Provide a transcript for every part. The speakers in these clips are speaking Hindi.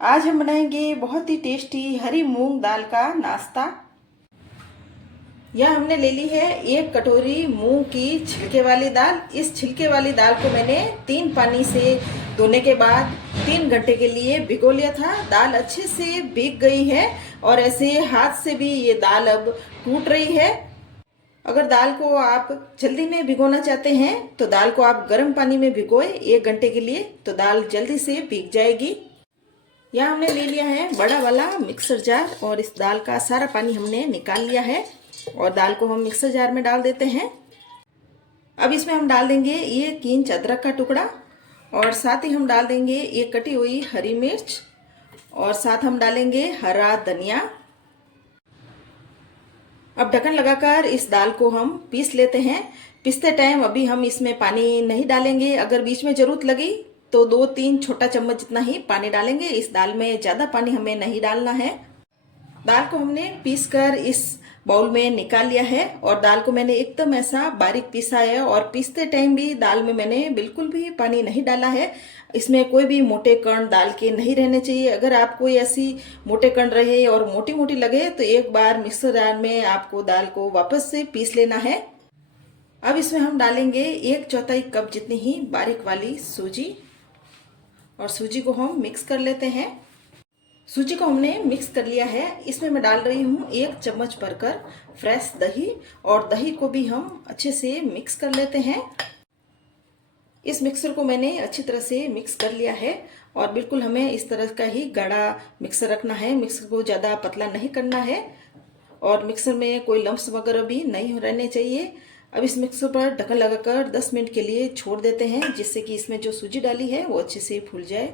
आज हम बनाएंगे बहुत ही टेस्टी हरी मूंग दाल का नाश्ता। यह हमने ले ली है 1 कटोरी मूंग की छिलके वाली दाल। इस छिलके वाली दाल को मैंने 3 पानी से धोने के बाद 3 घंटे के लिए भिगो लिया था। दाल अच्छे से भीग गई है और ऐसे हाथ से भी ये दाल अब टूट रही है। अगर दाल को आप जल्दी में भिगोना चाहते हैं तो दाल को आप गर्म पानी में भिगोए 1 घंटे के लिए, तो दाल जल्दी से भीग जाएगी। यहाँ हमने ले लिया है बड़ा वाला मिक्सर जार और इस दाल का सारा पानी हमने निकाल लिया है और दाल को हम मिक्सर जार में डाल देते हैं। अब इसमें हम डाल देंगे 1 इंच अदरक का टुकड़ा और साथ ही हम डाल देंगे 1 कटी हुई हरी मिर्च और साथ हम डालेंगे हरा धनिया। अब ढक्कन लगाकर इस दाल को हम पीस लेते हैं। पीसते टाइम अभी हम इसमें पानी नहीं डालेंगे, अगर बीच में जरूरत लगी तो 2-3 छोटा चम्मच जितना ही पानी डालेंगे। इस दाल में ज़्यादा पानी हमें नहीं डालना है। दाल को हमने पीसकर इस बाउल में निकाल लिया है और दाल को मैंने एकदम ऐसा बारीक पीसा है और पीसते टाइम भी दाल में मैंने बिल्कुल भी पानी नहीं डाला है। इसमें कोई भी मोटे कण दाल के नहीं रहने चाहिए। अगर आपको ऐसी मोटे कण रहे और मोटी मोटी लगे तो एक बार मिक्सर जार में आपको दाल को वापस से पीस लेना है। अब इसमें हम डालेंगे 1/4 कप जितनी ही बारीक वाली सूजी और सूजी को हम मिक्स कर लेते हैं। सूजी को हमने मिक्स कर लिया है। इसमें मैं डाल रही हूँ 1 चम्मच भरकर फ्रेश दही और दही को भी हम अच्छे से मिक्स कर लेते हैं। इस मिक्सर को मैंने अच्छी तरह से मिक्स कर लिया है और बिल्कुल हमें इस तरह का ही गाढ़ा मिक्सर रखना है। मिक्सर को ज़्यादा पतला नहीं करना है और मिक्सर में कोई लम्स वगैरह भी नहीं रहने चाहिए। अब इस मिक्सर पर ढक्कन लगाकर 10 मिनट के लिए छोड़ देते हैं, जिससे कि इसमें जो सूजी डाली है वो अच्छे से फूल जाए।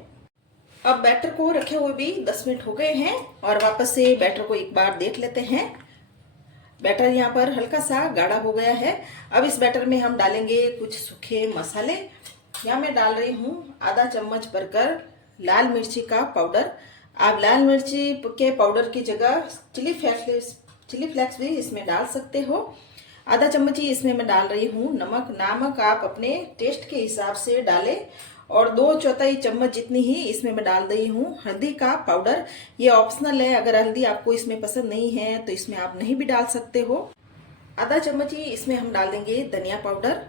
अब बैटर को रखे हुए भी 10 मिनट हो गए हैं और वापस से बैटर को एक बार देख लेते हैं। बैटर यहाँ पर हल्का सा गाढ़ा हो गया है। अब इस बैटर में हम डालेंगे कुछ सूखे मसाले। यहाँ मैं डाल रही हूँ आधा चम्मच भरकर लाल मिर्ची का पाउडर। आप लाल मिर्ची के पाउडर की जगह चिली फ्लेक्स भी इसमें डाल सकते हो। आधा चम्मच ही इसमें मैं डाल रही हूँ नमक आप अपने टेस्ट के हिसाब से डालें और 2/4 चम्मच जितनी ही इसमें मैं डाल रही हूँ हल्दी का पाउडर। ये ऑप्शनल है, अगर हल्दी आपको इसमें पसंद नहीं है तो इसमें आप नहीं भी डाल सकते हो। आधा चम्मच ही इसमें हम डाल देंगे धनिया पाउडर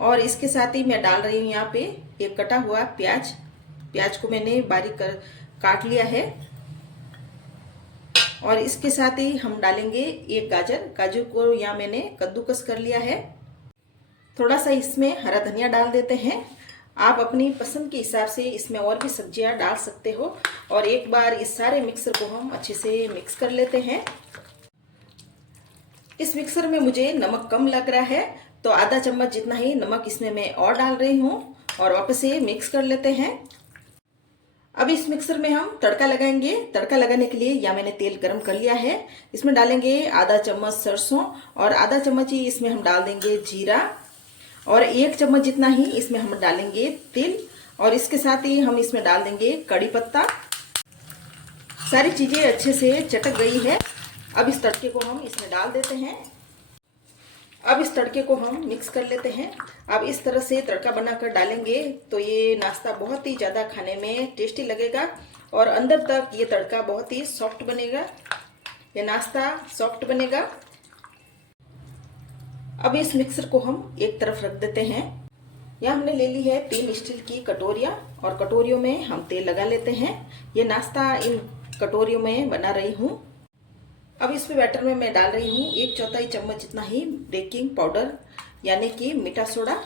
और इसके साथ ही मैं डाल रही हूँ यहाँ पे 1 कटा हुआ प्याज को मैंने बारीक काट लिया है और इसके साथ ही हम डालेंगे 1 काजू को यहाँ मैंने कद्दूकस कर लिया है। थोड़ा सा इसमें हरा धनिया डाल देते हैं। आप अपनी पसंद के हिसाब से इसमें और भी सब्जियां डाल सकते हो और एक बार इस सारे मिक्सर को हम अच्छे से मिक्स कर लेते हैं। इस मिक्सर में मुझे नमक कम लग रहा है तो आधा चम्मच जितना ही नमक इसमें मैं और डाल रही हूँ और वापस से मिक्स कर लेते हैं। अब इस मिक्सर में हम तड़का लगाएंगे। तड़का लगाने के लिए यहाँ मैंने तेल गरम कर लिया है। इसमें डालेंगे आधा चम्मच सरसों और आधा चम्मच ही इसमें हम डाल देंगे जीरा और 1 चम्मच जितना ही इसमें हम डालेंगे तिल और इसके साथ ही हम इसमें डाल देंगे कड़ी पत्ता। सारी चीज़ें अच्छे से चटक गई है। अब इस तड़के को हम इसमें डाल देते हैं। अब इस तड़के को हम मिक्स कर लेते हैं। अब इस तरह से तड़का बनाकर डालेंगे तो ये नाश्ता बहुत ही ज़्यादा खाने में टेस्टी लगेगा और अंदर तक ये तड़का बहुत ही सॉफ्ट बनेगा। ये नाश्ता सॉफ्ट बनेगा। अब इस मिक्सर को हम एक तरफ रख देते हैं। यहाँ हमने ले ली है 3 स्टील की कटोरियाँ और कटोरियों में हम तेल लगा लेते हैं। ये नाश्ता इन कटोरियों में बना रही हूँ। अब इस बैटर में मैं डाल रही हूँ 1/4 चम्मच जितना ही बेकिंग पाउडर यानी कि मीठा सोडा।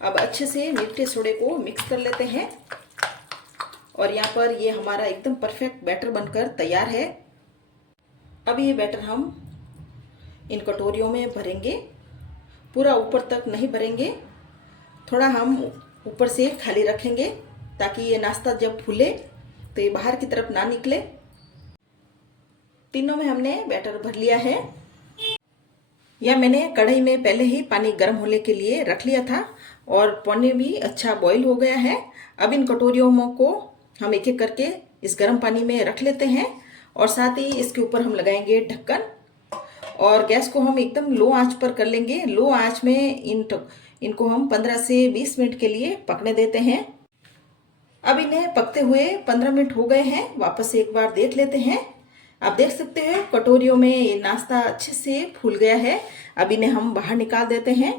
अब अच्छे से मीठे सोडे को मिक्स कर लेते हैं और यहाँ पर ये हमारा एकदम परफेक्ट बैटर बनकर तैयार है। अब ये बैटर हम इन कटोरियों में भरेंगे। पूरा ऊपर तक नहीं भरेंगे, थोड़ा हम ऊपर से खाली रखेंगे ताकि ये नाश्ता जब फूले तो ये बाहर की तरफ ना निकले। तीनों में हमने बैटर भर लिया है। या मैंने कढ़ाई में पहले ही पानी गर्म होने के लिए रख लिया था और पानी भी अच्छा बॉईल हो गया है। अब इन कटोरियों को हम एक एक करके इस गर्म पानी में रख लेते हैं और साथ ही इसके ऊपर हम लगाएंगे ढक्कन और गैस को हम एकदम लो आंच पर कर लेंगे। लो आंच में इनको हम 15 से 20 मिनट के लिए पकने देते हैं। अब इन्हें पकते हुए 15 मिनट हो गए हैं। वापस एक बार देख लेते हैं। आप देख सकते हैं कटोरियों में ये नाश्ता अच्छे से फूल गया है। अब इन्हें हम बाहर निकाल देते हैं।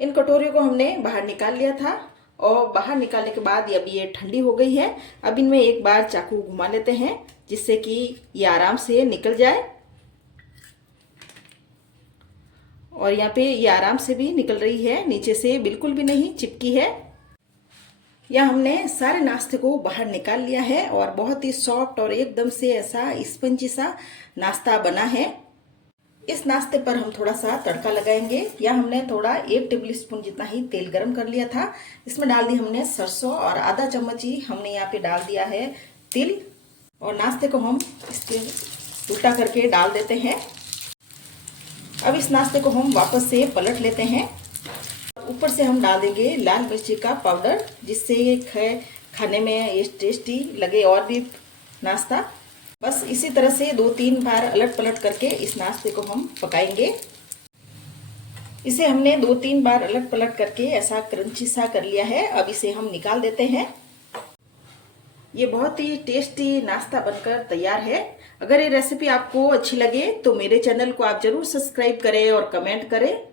इन कटोरियों को हमने बाहर निकाल लिया था और बाहर निकालने के बाद अभी ये ठंडी हो गई है। अब इनमें एक बार चाकू घुमा लेते हैं जिससे कि ये आराम से निकल जाए और यहाँ पे ये आराम से भी निकल रही है, नीचे से बिल्कुल भी नहीं चिपकी है। यहाँ हमने सारे नाश्ते को बाहर निकाल लिया है और बहुत ही सॉफ्ट और एकदम से ऐसा स्पंजी सा नाश्ता बना है। इस नाश्ते पर हम थोड़ा सा तड़का लगाएंगे। यहाँ हमने थोड़ा 1 टेबल स्पून जितना ही तेल गरम कर लिया था। इसमें डाल दी हमने सरसों और आधा चम्मच ही हमने यहाँ पे डाल दिया है तिल और नाश्ते को हम इसके उल्टा करके डाल देते हैं। अब इस नाश्ते को हम वापस से पलट लेते हैं। ऊपर से हम डाल देंगे लाल मिर्ची का पाउडर जिससे खाने में ये टेस्टी लगे और भी नाश्ता। बस इसी तरह से 2-3 बार अलट पलट करके इस नाश्ते को हम पकाएंगे। इसे हमने 2-3 बार अलट पलट करके ऐसा क्रंची सा कर लिया है। अब इसे हम निकाल देते हैं। ये बहुत ही टेस्टी नाश्ता बनकर तैयार है। अगर ये रेसिपी आपको अच्छी लगे तो मेरे चैनल को आप जरूर सब्सक्राइब करें और कमेंट करें।